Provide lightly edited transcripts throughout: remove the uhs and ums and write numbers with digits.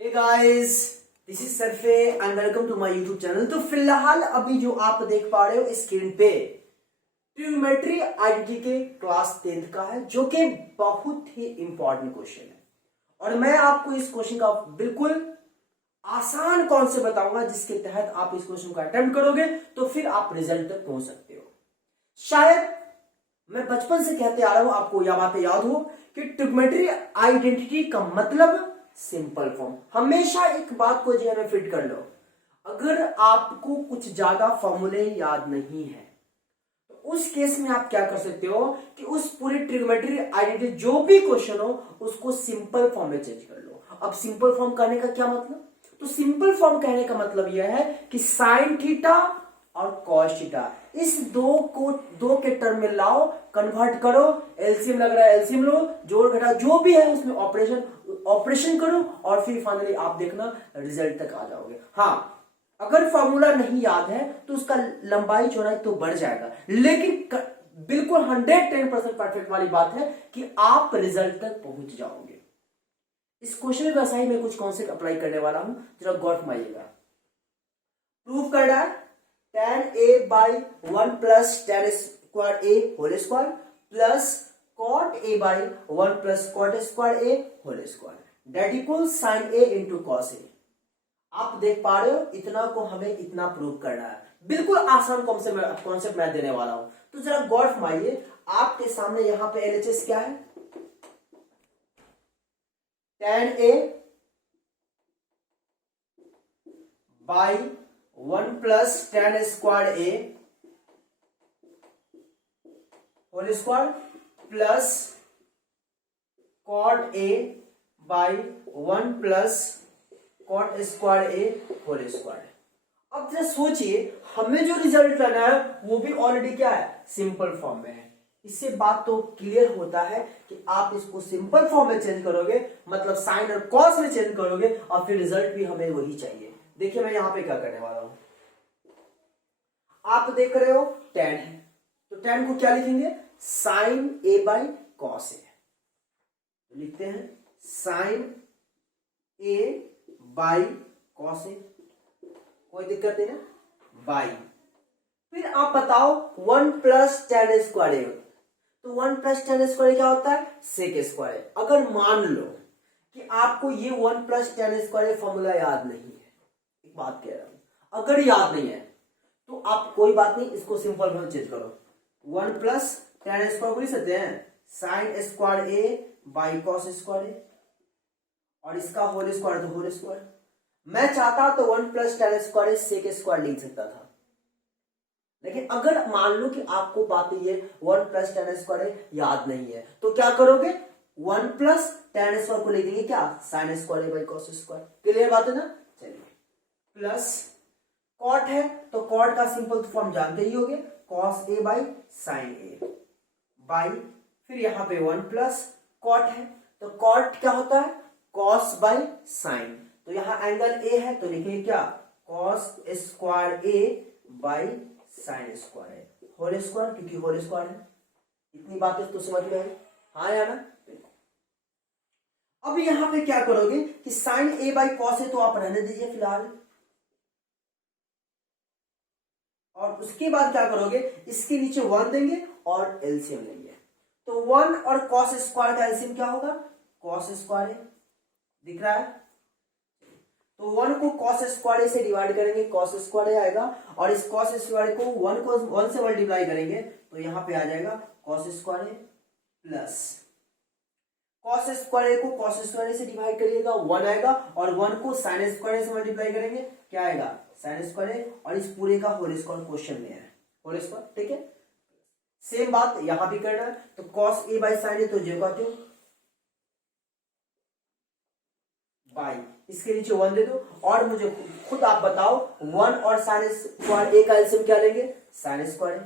Hey guys, this is Sarfe and welcome to my YouTube channel. तो फिलहाल अभी जो आप देख पा रहे हो स्क्रीन पे ट्रिग्नोमेट्री आइडेंटिटी के क्लास 10th का है, जो कि बहुत ही इंपॉर्टेंट क्वेश्चन है। और मैं आपको इस क्वेश्चन का बिल्कुल आसान कॉन्सेप्ट बताऊंगा, जिसके तहत आप इस क्वेश्चन को अटेम्प्ट करोगे तो फिर आप रिजल्ट तक पहुंच सकते हो। शायद मैं बचपन से कहते आ रहा हूं, आपको यह बातें याद हो कि ट्रिग्नोमेट्री आइडेंटिटी का मतलब सिंपल फॉर्म। हमेशा एक बात को जेहन में फिट कर लो, अगर आपको कुछ ज्यादा फॉर्मूले याद नहीं है तो उस केस में आप क्या कर सकते हो कि उस पूरी ट्रिग्नोमेट्री आइडेंटिटी जो भी क्वेश्चन हो उसको सिंपल फॉर्म में चेंज कर लो। अब सिंपल फॉर्म करने का क्या मतलब? तो सिंपल फॉर्म कहने का मतलब यह है कि साइन थीटा और कॉस थीटा इस दो के टर्म में लाओ, कन्वर्ट करो, एलसीएम लग रहा है एलसीएम लो, जोड़ घटा जो भी है उसमें ऑपरेशन करो और फिर फाइनली आप देखना रिजल्ट तक आ जाओगे। हाँ, अगर फॉर्मूला नहीं याद है तो उसका लंबाई चौड़ाई तो बढ़ जाएगा, लेकिन बिल्कुल 110% परफेक्ट वाली बात है कि आप रिजल्ट तक पहुंच जाओगे। इस क्वेश्चन में वैसा ही मैं कुछ कॉन्सेप्ट अप्लाई करने वाला हूं, जरा गौर फरमाइएगा। प्रूफ करना है tan a by 1 plus tan square a whole square plus cot a by 1 plus cot square a whole square that equals sin a into cos a। आप देख पा रहे हो, इतना को हमें इतना प्रूव करना है। बिल्कुल आसान कॉन्सेप्ट मैं देने वाला हूं, तो जरा गौर फरमाइए। आपके सामने यहां पे एलएचएस क्या है? tan a by 1 plus tan square a whole square plus cot a by 1 plus cot square a whole square। अब जरा सोचिए, हमें जो रिजल्ट लाना है वो भी ऑलरेडी क्या है? सिंपल फॉर्म में है। इससे बात तो क्लियर होता है कि आप इसको सिंपल फॉर्म में चेंज करोगे, मतलब साइन और कॉस में चेंज करोगे, और फिर रिजल्ट भी हमें वही चाहिए। देखिए मैं यहां पे क्या करने वाला हूं, आप देख रहे हो tan है, तो tan को क्या लिखेंगे? Sign a by cos A. तो लिखते हैं साइन a बाई कॉस ए, कोई दिक्कत नहीं ना, बाई। फिर आप बताओ 1 प्लस tan स्क्वायर ए, तो 1 प्लस tan स्क्वायर क्या होता है? Sec square. अगर मान लो कि आपको ये 1 प्लस tan स्क्वायर फॉर्मूला याद नहीं है, एक बात कह रहा हूं, अगर याद नहीं है तो आप कोई बात नहीं, इसको सिंपल में चेंज करो। 1 प्लस tan स्क्वायर को लिख सकते हैं sine square A by cos square A, और इसका होल स्क्वायर तो होल स्क्वायर। मैं चाहता तो 1 plus tan square sec square लिख सकता था, लेकिन अगर मान लो कि आपको बात ये 1 प्लस tan स्क्वायर याद नहीं है तो क्या करोगे? 1 प्लस tan स्क्वायर को लिख देंगे क्या? Sine square by cos square. Clear बात है ना? चलिए, प्लस कॉट है तो कॉट का सिंपल फॉर्म जानते ही होगे, cos A by sign A, by फिर यहां पे 1 प्लस कॉट है तो कॉट क्या होता है? Cos by sine. तो यहां एंगल ए है तो लिखेंगे क्या? Cos square A by sine square whole square, क्योंकि होल स्क्वायर है। इतनी बातें तो समझ में है, हाँ या ना? अब यहां पे क्या करोगे कि साइन ए बाई कॉस है तो आप रहने दीजिए फिलहाल, और उसके बाद क्या करोगे? इसके नीचे 1 देंगे और एलसीएम लेंगे। तो 1 और कॉस स्क्वायर का एलसीएम क्या होगा? कॉस स्क्वायर है, दिख रहा है? तो 1 को कॉस स्क्वायर से डिवाइड करेंगे, कॉस स्क्वायर आएगा, और इस कॉस स्क्वायर को 1 से मल्टीप्लाई करेंगे तो यहां पे आ जाएगा cos square plus cos square को कॉस स्क्वायर से डिवाइड करिएगा 1 आएगा, और 1 को साइन स्क्वायर से मल्टीप्लाई करेंगे, क्या आएगा? साइन स्क्वायर, और इस पूरे का होल स्क्वायर क्वेश्चन में है, होल स्क्वायर। ठीक है, सेम बात यहां भी करना है। तो कॉस ए बाई साइन ए तो जो का क्यों बाई, इसके नीचे 1 दे दो, और मुझे खुद आप बताओ 1 और साइन स्क्वायर ए का एलसीएम क्या लेंगे? Sine square.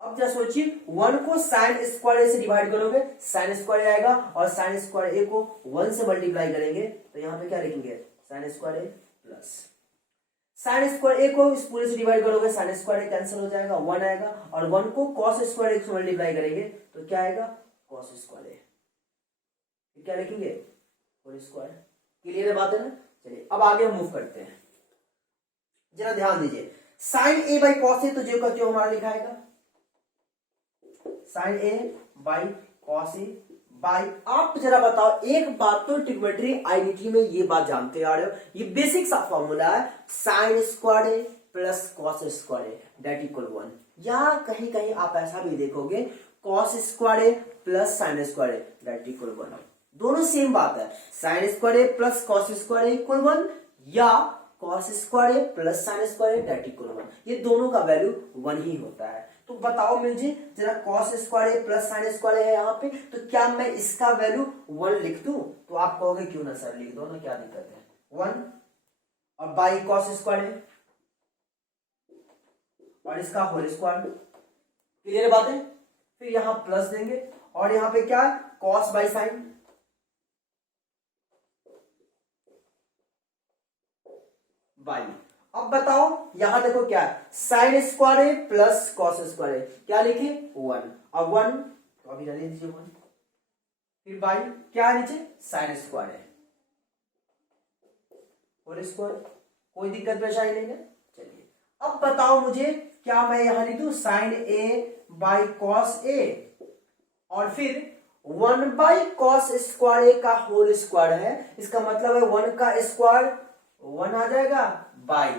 अब जरा सोचिए, 1 को साइन स्क्वायर ए से डिवाइड करोगे, साइन स्क्वायर आएगा, और साइन स्क्वायर ए को 1 से मल्टीप्लाई करेंगे तो यहां पे क्या लिखेंगे? साइन स्क्वायर ए प्लस साइन स्क्वायर ए को इस पूरे से डिवाइड करोगे, साइन स्क्वायर ए कैंसिल हो जाएगा, 1 आएगा, और 1 को कॉस स्क्वायर ए से मल्टीप्लाई करेंगे तो क्या आएगा? कॉस स्क्वायर ए। क्या लिखेंगे, होल स्क्वायर। क्लियर है बात है ना। चलिए अब आगे हम मूव करते हैं, जरा ध्यान दीजिए। Sine A by cos A तो जो का जो हमारा लिखाएगा sine A by cos A by, आप जरा बताओ एक बात तो ट्रिग्नोमेट्री आइडेंटिटी में ये बात जानते आ रहे हो, ये बेसिक सा फॉर्मूला है, sign square A plus cos square A that equal 1, या कहीं कहीं आप ऐसा भी देखोगे cos square A plus sign square A that equal 1, दोनों सेम बात है, साइन स्क्वायर ए प्लस कॉस स्क्वायर ए इक्वल 1 या cos square A plus sign square A that equal 1, ये दोनों का वैल्यू 1 ही होता है। तो बताओ मुझे जरा कॉस स्क्वायर ए प्लस साइन स्क्वायर है यहाँ पे, तो क्या मैं इसका वैल्यू 1 लिख दूं? तो आप कहोगे क्यों ना सर लिख दो ना, क्या दिक्कत है, 1 और बाई कॉस स्क्वायर ए और इसका होल स्क्वायर। क्लियर बात है। फिर यहां प्लस देंगे और यहां पे क्या कॉस बाई साइन, बाई। अब बताओ यहां देखो क्या साइन स्क्वायर ए प्लस कॉस स्क्वायर ए, क्या लिखे 1, अब 1 तो अभी रहने दीजिए 1, फिर बाई क्या है नीचे साइन स्क्वायर है होल स्क्वायर, कोई दिक्कत परेशानी नहीं है। चलिए अब बताओ मुझे क्या मैं यहां लिख दूं साइन ए बाई कॉस ए और फिर 1 बाई कॉस स्क्वायर ए का होल स्क्वायर है, इसका मतलब है 1 का स्क्वायर 1 आ जाएगा बाई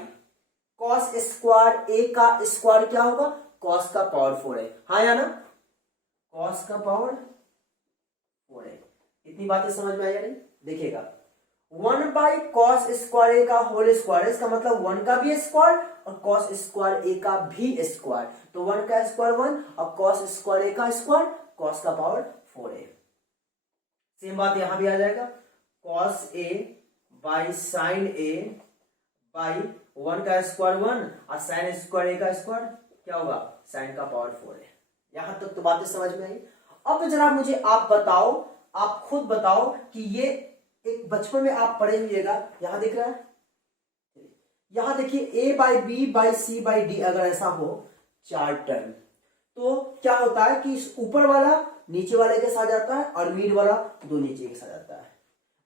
कॉस स्क्वायर ए का स्क्वायर क्या होगा कॉस का पावर 4 है, हाँ या ना, कॉस का पावर 4 है। इतनी बातें समझ में आई या नहीं? देखिएगा 1 बाई कॉस स्क्वायर ए का होल स्क्वायर, इसका मतलब 1 का भी स्क्वायर और कॉस स्क्वायर ए का भी स्क्वायर, तो 1 का स्क्वायर 1 और कॉस स्क्वायर ए का स्क्वायर कॉस का पावर 4 है। सेम बात यहां भी आ जाएगा cos A by sign A by 1 का स्क्वायर 1 और साइन स्क्वायर ए का स्क्वायर क्या होगा साइन का पावर 4 है। यहां तक तो बातें समझ में आई। अब जरा मुझे आप बताओ, आप खुद बताओ कि ये एक बचपन में आप पढ़े हुएगा, यहां दिख रहा है, यहां देखिए a by B by C by D अगर ऐसा हो 4 टर्म, तो क्या होता है कि इस ऊपर वाला नीचे वाले के साथ जाता है और मिड वाला दो नीचे के साथ जाता है,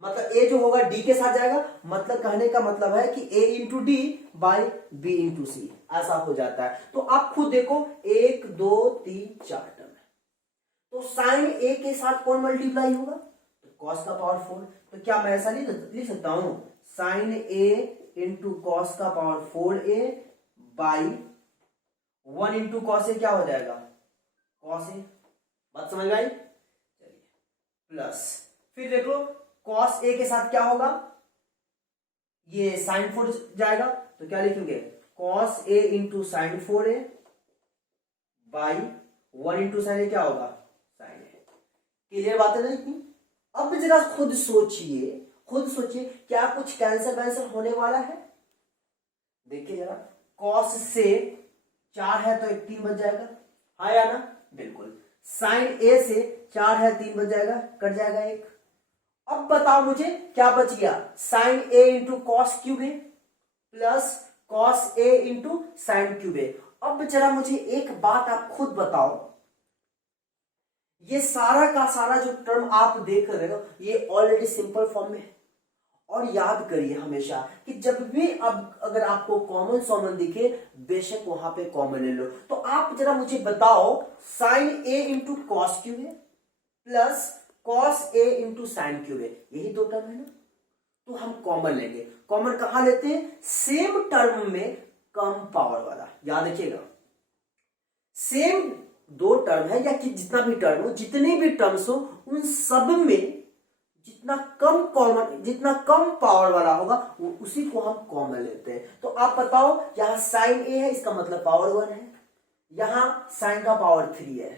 मतलब a जो होगा d के साथ जाएगा, मतलब कहने का मतलब है कि a into D by B into C ऐसा हो जाता है। तो आप खुद देखो 1 2 3 4 टर्म है, तो साइन a के साथ कौन मल्टीप्लाई होगा तो कॉस का पावर 4, तो क्या मैं ऐसा लिख सकता हूं साइन a इंटू कॉस का power 4a by 1 into cos A क्या हो जाएगा कॉस ए, बात समझ में आई। चलिए प्लस फिर देख लो कॉस ए के साथ क्या होगा ये साइन 4 जाएगा, तो क्या लिखेंगे cos A into sine 4a by 1 into sine A क्या होगा साइन ए। क्लियर बात है ना इतनी। अब जरा खुद सोचिए क्या कुछ कैंसर वैंसर होने वाला है। देखिए जरा कॉस से 4 है तो 3 बच जाएगा, हाँ या ना, बिल्कुल। साइन ए से 4 है 3 बच जाएगा, कट जाएगा 1। अब बताओ मुझे क्या बच गया sign A into cos cube A plus cos A into sine cube ए। अब जरा मुझे एक बात आप खुद बताओ, ये सारा का सारा जो टर्म आप देख रहे हो ये ऑलरेडी सिंपल फॉर्म में है। और याद करिए हमेशा कि जब भी अब अगर आपको कॉमन सॉमन दिखे बेशक वहां पे कॉमन ले लो। तो आप जरा मुझे बताओ sign A into cos cube A plus cos A into sine cube ए, यही दो टर्म है ना, तो हम कॉमन लेंगे। कॉमन कहां लेते हैं सेम टर्म में कम पावर वाला, याद रखिएगा सेम दो टर्म है या कि जितना भी टर्म हो जितने भी टर्म्स हो उन सब में जितना कम पावर वाला होगा वो उसी को हम कॉमन लेते हैं। तो आप बताओ यहां साइन ए है इसका मतलब पावर 1 है, यहां साइन का पावर 3 है,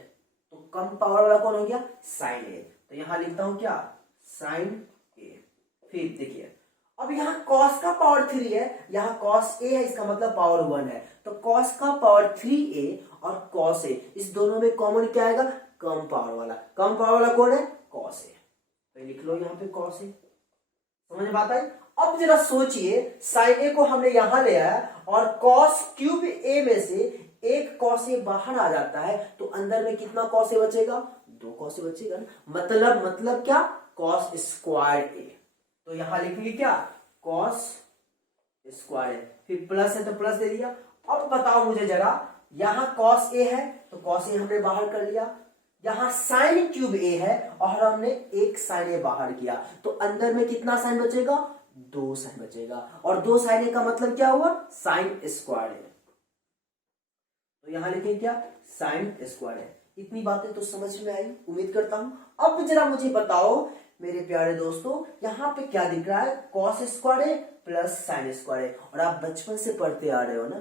तो कम पावर वाला कौन हो गया साइन ए, तो यहां लिखता हूं क्या साइन ए। फिर देखिए अब यहां कॉस का पावर 3 है, यहां कॉस ए है इसका मतलब पावर 1 है, तो कॉस का पावर 3a और कॉस ए इस दोनों में कॉमन क्या आएगा कम पावर वाला। कम पावर वाला कौन है कॉस ए, तो लिख लो यहां पे कॉस ए। समझ में बात आई। अब जरा सोचिए साइन ए को हमने यहां ले आया और कॉस क्यूब ए में से एक कॉस ए बाहर आ जाता है, तो अंदर में कितना कॉस ए बचेगा 2 कॉस ए बचेगा ना। मतलब क्या कॉस स्क्वायर ए। तो यहां लिखेंगे क्या, कॉस स्क्वायर ए, फिर प्लस है तो प्लस दे दिया। अब बताओ मुझे जरा, यहां कॉस ए है तो कॉस ए हमने बाहर कर लिया, यहां साइन क्यूब ए है और हमने एक साइन ए बाहर किया, तो अंदर में कितना साइन बचेगा, 2 साइन बचेगा। और 2 साइन ए का मतलब क्या हुआ, साइन स्क्वायर ए। तो यहां लिखें क्या, साइन स्क्वायर ए। इतनी बातें तो समझ में आई उम्मीद करता हूं। अब जरा मुझे बताओ मेरे प्यारे दोस्तों, यहां पे क्या दिख रहा है, cos square A plus sign square A. और आप बचपन से पढ़ते आ रहे हो ना,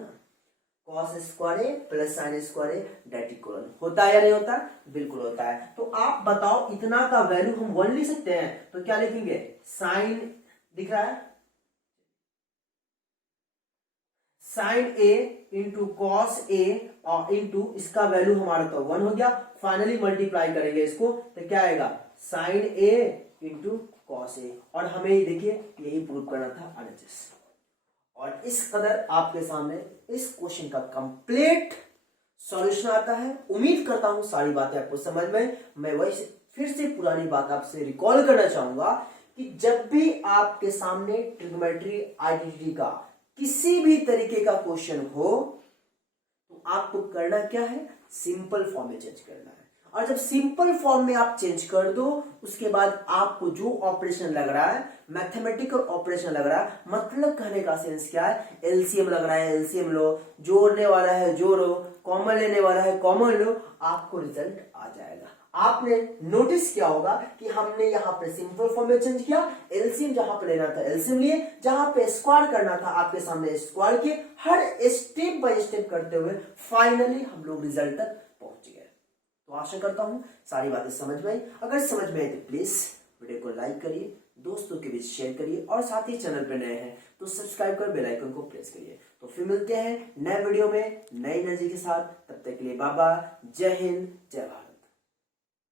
कॉस स्क्वायर ए प्लस साइन स्क्वायर ए डेट इक्वल होता है या नहीं होता है, बिल्कुल होता है। तो आप बताओ इतना का वैल्यू हम 1 लिख सकते हैं, तो क्या लिखेंगे, साइन दिख रहा है, साइन ए इंटू कॉस ए और इंटू इसका वैल्यू हमारा तो 1 हो गया। फाइनली मल्टीप्लाई करेंगे इसको तो क्या आएगा, साइन ए इंटू कॉस ए। और हमें देखिए यही प्रूव करना था RHS। और इस कदर आपके सामने इस क्वेश्चन का कंप्लीट सॉल्यूशन आता है। उम्मीद करता हूं सारी बातें आपको समझ में। मैं वही फिर से पुरानी बात आपसे रिकॉल करना चाहूंगा कि जब भी आपके सामने ट्रिग्नोमेट्री आइडेंटिटी का किसी भी तरीके का क्वेश्चन हो तो आपको करना क्या है, सिंपल फॉर्म में चेंज करना है। और जब सिंपल फॉर्म में आप चेंज कर दो, उसके बाद आपको जो ऑपरेशन लग रहा है, मैथमेटिकल ऑपरेशन लग रहा है, मतलब कहने का सेंस क्या है, एलसीएम लग रहा है एलसीएम लो, जोड़ने वाला है जोड़ो, कॉमन लेने वाला है कॉमन लो, आपको रिजल्ट आ जाएगा। आपने नोटिस किया होगा कि हमने यहाँ पे सिंपल फॉर्म में चेंज किया, एलसीएम जहां पे लेना था एलसीएम लिए, जहां पे स्क्वायर करना था आपके सामने स्क्वायर के, हर स्टेप बाय स्टेप करते हुए फाइनली हम लोग रिजल्ट तक पहुंच गए। तो आशा करता हूं सारी बातें समझ में आई। अगर समझ में आई तो प्लीज वीडियो को लाइक करिए, दोस्तों के बीच शेयर करिए और साथ ही चैनल पे नए हैं तो सब्सक्राइब कर बेल आइकन को प्रेस करिए। तो फिर मिलते हैं नए वीडियो में नई एनर्जी के साथ, तब तक के लिए बाबा, जय हिंद, जय भारत।